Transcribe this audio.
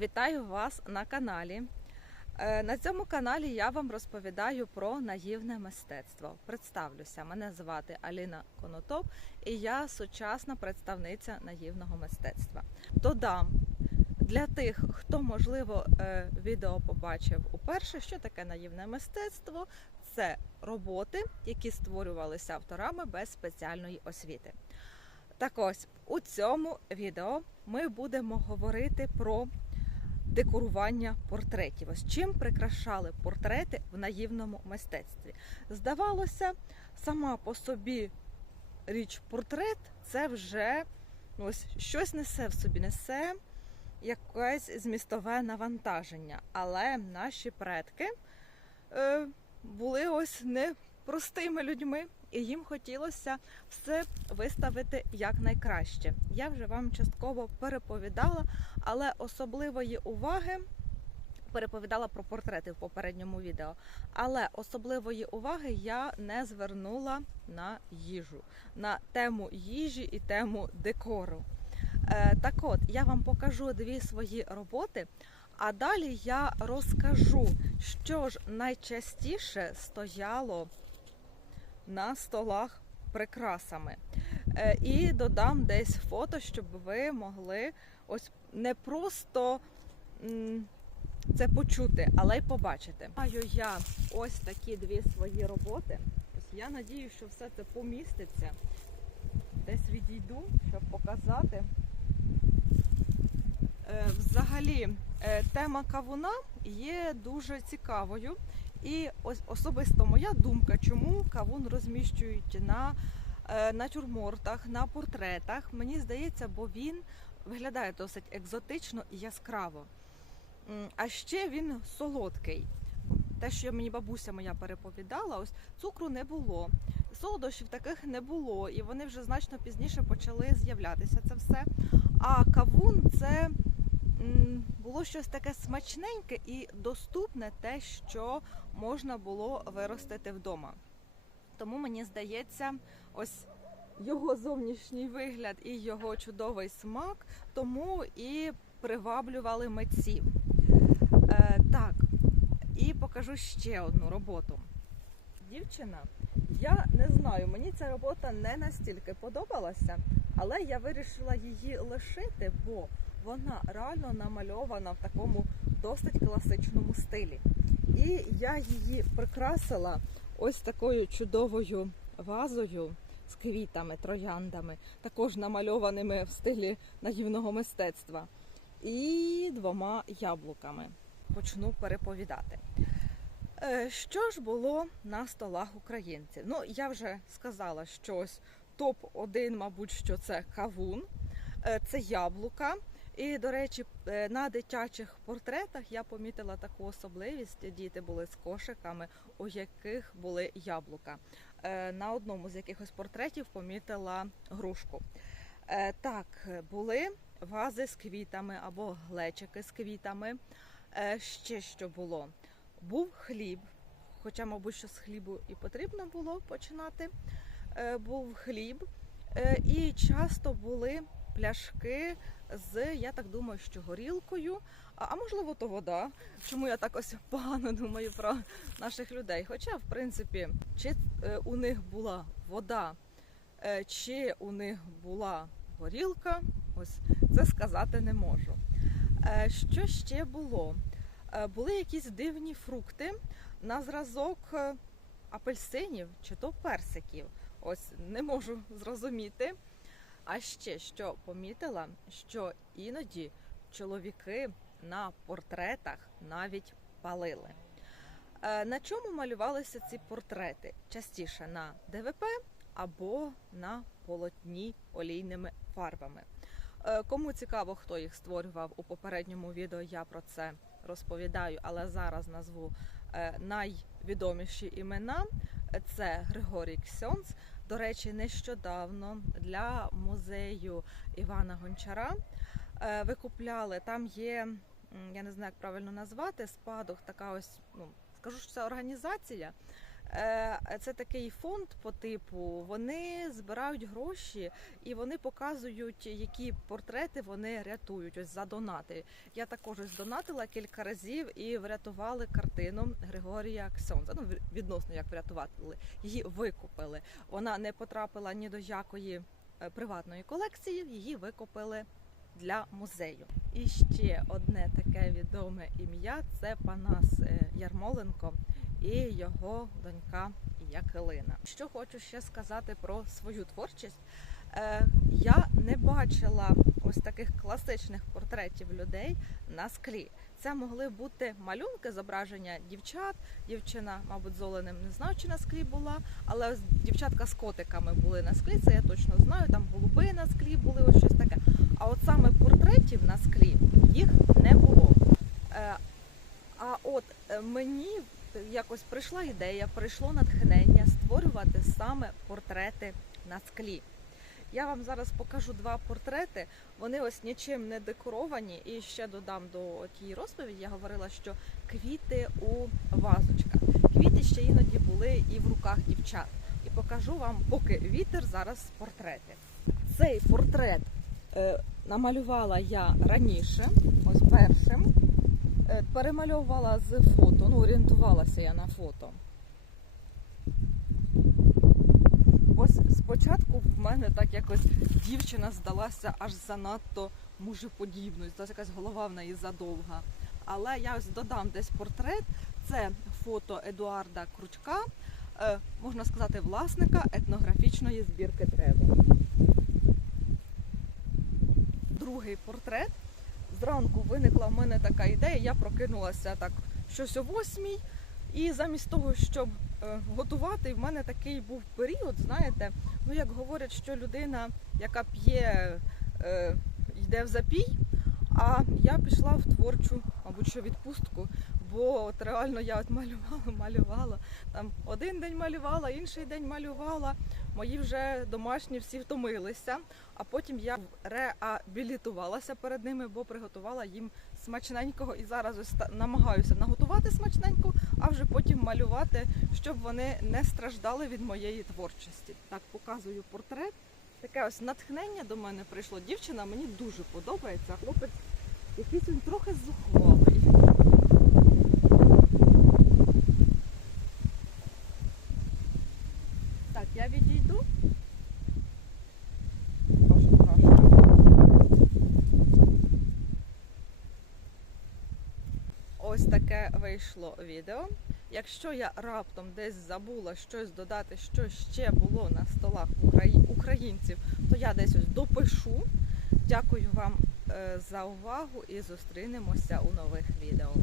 Вітаю вас на каналі. Е, На цьому каналі я вам розповідаю про наївне мистецтво. Представлюся, мене звати Аліна Конотоп і я сучасна представниця наївного мистецтва. Додам для тих, хто можливо е, відео побачив уперше, що таке наївне мистецтво. Це роботи, які створювалися авторами без спеціальної освіти. Так ось у цьому відео ми будемо говорити про декорування портретів. Ось чим прикрашали портрети в наївному мистецтві. Здавалося, сама по собі річ портрет це вже ну, ось щось несе в собі, несе якесь змістове навантаження. Але наші предки е, були ось не простими людьми, і їм хотілося все виставити якнайкраще. Я вже вам частково переповідала, але особливої уваги переповідала про портрети в попередньому відео. Але особливої уваги я не звернула на їжу, на тему їжі і тему декору. Е, так от, я вам покажу дві свої роботи, а далі я розкажу, що ж найчастіше стояло на столах прикрасами. Е, І додам десь фото, щоб ви могли ось не просто це почути, але й побачити. Маю я ось такі дві свої роботи. Ось я надію, що все це поміститься. Десь відійду, щоб показати. Е, Взагалі, е, тема кавуна є дуже цікавою. І ось особисто моя думка, чому кавун розміщують на е, натюрмортах, на портретах. Мені здається, бо він виглядає досить екзотично і яскраво. А ще він солодкий. Те, що мені бабуся моя переповідала, ось цукру не було, солодощів таких не було, і вони вже значно пізніше почали з'являтися це все. А кавун це було щось таке смачненьке і доступне, те, що можна було виростити вдома. Тому мені здається, ось його зовнішній вигляд і його чудовий смак, тому і приваблювали митців. Е, так, і покажу ще одну роботу. Дівчина, я не знаю, мені ця робота не настільки подобалася, але я вирішила її лишити, бо вона реально намальована в такому досить класичному стилі. І я її прикрасила ось такою чудовою вазою з квітами, трояндами, також намальованими в стилі наївного мистецтва, і двома яблуками. Почну переповідати. Е, Що ж було на столах українців? Ну, я вже сказала, що ось топ-1, мабуть, що це кавун, е, це яблука. І, до речі, е, на дитячих портретах я помітила таку особливість. Діти були з кошиками, у яких були яблука. Е, На одному з якихось портретів помітила грушку. Е, Так, були вази з квітами або глечики з квітами. Ще що було? Був хліб, хоча, мабуть, що з хлібу і потрібно було починати. Був хліб, і часто були пляшки з, я так думаю, що горілкою, а, а можливо, то вода. Чому я так ось погано думаю про наших людей? Хоча, в принципі, чи е, у них була вода, е, чи у них була горілка, ось це сказати не можу. Е, Що ще було? Були якісь дивні фрукти на зразок апельсинів чи то персиків. Ось не можу зрозуміти. А ще що помітила, що іноді чоловіки на портретах навіть палили. Е, На чому малювалися ці портрети? Частіше на ДВП або на полотні олійними фарбами. Е, Кому цікаво, хто їх створював у попередньому відео, я про це розповідаю, але зараз назву е, найвідоміші імена. Це Григорій Ксьонц. До речі, нещодавно для музею Івана Гончара е, викупляли. Там є, я не знаю, як правильно назвати, спадок, така ось, ну скажу, що це організація. Е, Це такий фонд по типу. Вони збирають гроші і вони показують, які портрети вони рятують. Ось за донати. Я також ось донатила кілька разів і врятували картину Григорія Ксьонза. Ну відносно як врятували. Її викупили. Вона не потрапила ні до якої е, приватної колекції. Її викупили для музею. І ще одне таке відоме ім'я це Панас е, Ярмоленко і його донька Якелина. Що хочу ще сказати про свою творчість. Е, Я не бачила ось таких класичних портретів людей на склі. Це могли бути малюнки, зображення дівчат. Дівчина, мабуть, з Оленем не знаю, чи на склі була, але дівчатка з котиками були на склі. Це я точно знаю. Там голуби на склі були, ось щось таке. А от саме портретів на склі їх не було. Е, А от е, мені якось прийшла ідея, прийшло натхнення створювати саме портрети на склі. Я вам зараз покажу два портрети. Вони ось нічим не декоровані. І ще додам до тієї розповіді. Я говорила, що квіти у вазочках. Квіти ще іноді були і в руках дівчат. І покажу вам, поки вітер зараз портрети. Цей портрет е, намалювала я раніше, ось першим. Е, перемальовувала з фото, ну орієнтувалася я на фото. Ось спочатку в мене так якось дівчина здалася аж занадто мужеподібною, здалася якась голова в неї задовга. Але я ось додам десь портрет. Це фото Едуарда Кручка, е, можна сказати, власника етнографічної збірки дерева. Другий портрет. Зранку виникла в мене така ідея, я прокинулася так щось о восьмій, і замість того, щоб е, готувати, в мене такий був період, знаєте, ну як говорять, що людина, яка п'є, е, йде в запій, а я пішла в творчу, мабуть, що відпустку, бо от реально я от малювала, малювала. Там один день малювала, інший день малювала. Мої вже домашні всі втомилися. А потім я реабілітувалася перед ними, бо приготувала їм смачненького і зараз намагаюся наготувати смачненько, а вже потім малювати, щоб вони не страждали від моєї творчості. Так, показую портрет. Таке ось натхнення до мене прийшло. Дівчина мені дуже подобається. Хлопець якийсь він трохи зухвалий. Так, я відійду. Прошу, прошу. Ось таке вийшло відео. Якщо я раптом десь забула щось додати, що ще було на столах українців, то я десь ось допишу. Дякую вам е, за увагу і зустрінемося у нових відео.